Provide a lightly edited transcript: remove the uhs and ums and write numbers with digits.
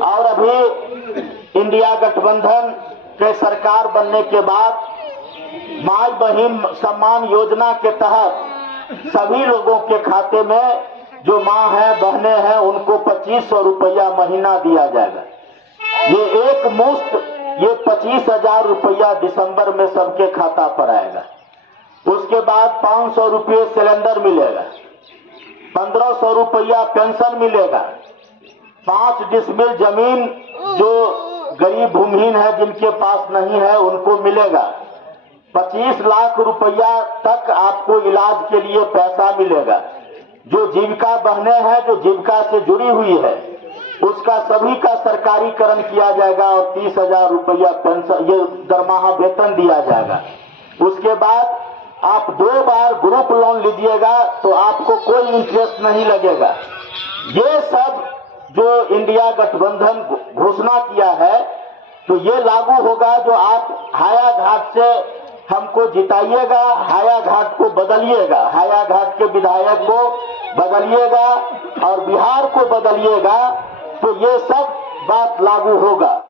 और अभी इंडिया गठबंधन के सरकार बनने के बाद माई बहन सम्मान योजना के तहत सभी लोगों के खाते में जो माँ है बहने हैं उनको 2500 रुपया महीना दिया जाएगा। ये एक मुश्त ये 25,000 रुपया दिसंबर में सबके खाता पर आएगा। उसके बाद 500 रुपये सिलेंडर मिलेगा, 1500 रुपया पेंशन मिलेगा, 5 डिसमिल जमीन जो गरीब भूमिहीन है जिनके पास नहीं है उनको मिलेगा, 25 लाख रुपया तक आपको इलाज के लिए पैसा मिलेगा। जो जीविका बहने हैं जो जीविका से जुड़ी हुई है उसका सभी का सरकारीकरण किया जाएगा और 30,000 रुपया पेंशन ये दरमाहा वेतन दिया जाएगा। उसके बाद आप 2 बार ग्रुप लोन लीजिएगा तो आपको कोई इंटरेस्ट नहीं लगेगा। ये सब जो इंडिया गठबंधन घोषणा किया है तो ये लागू होगा। जो आप हाया घाट से हमको जिताइएगा, हाया घाट को बदलिएगा, हाया घाट के विधायक को बदलिएगा और बिहार को बदलिएगा तो ये सब बात लागू होगा।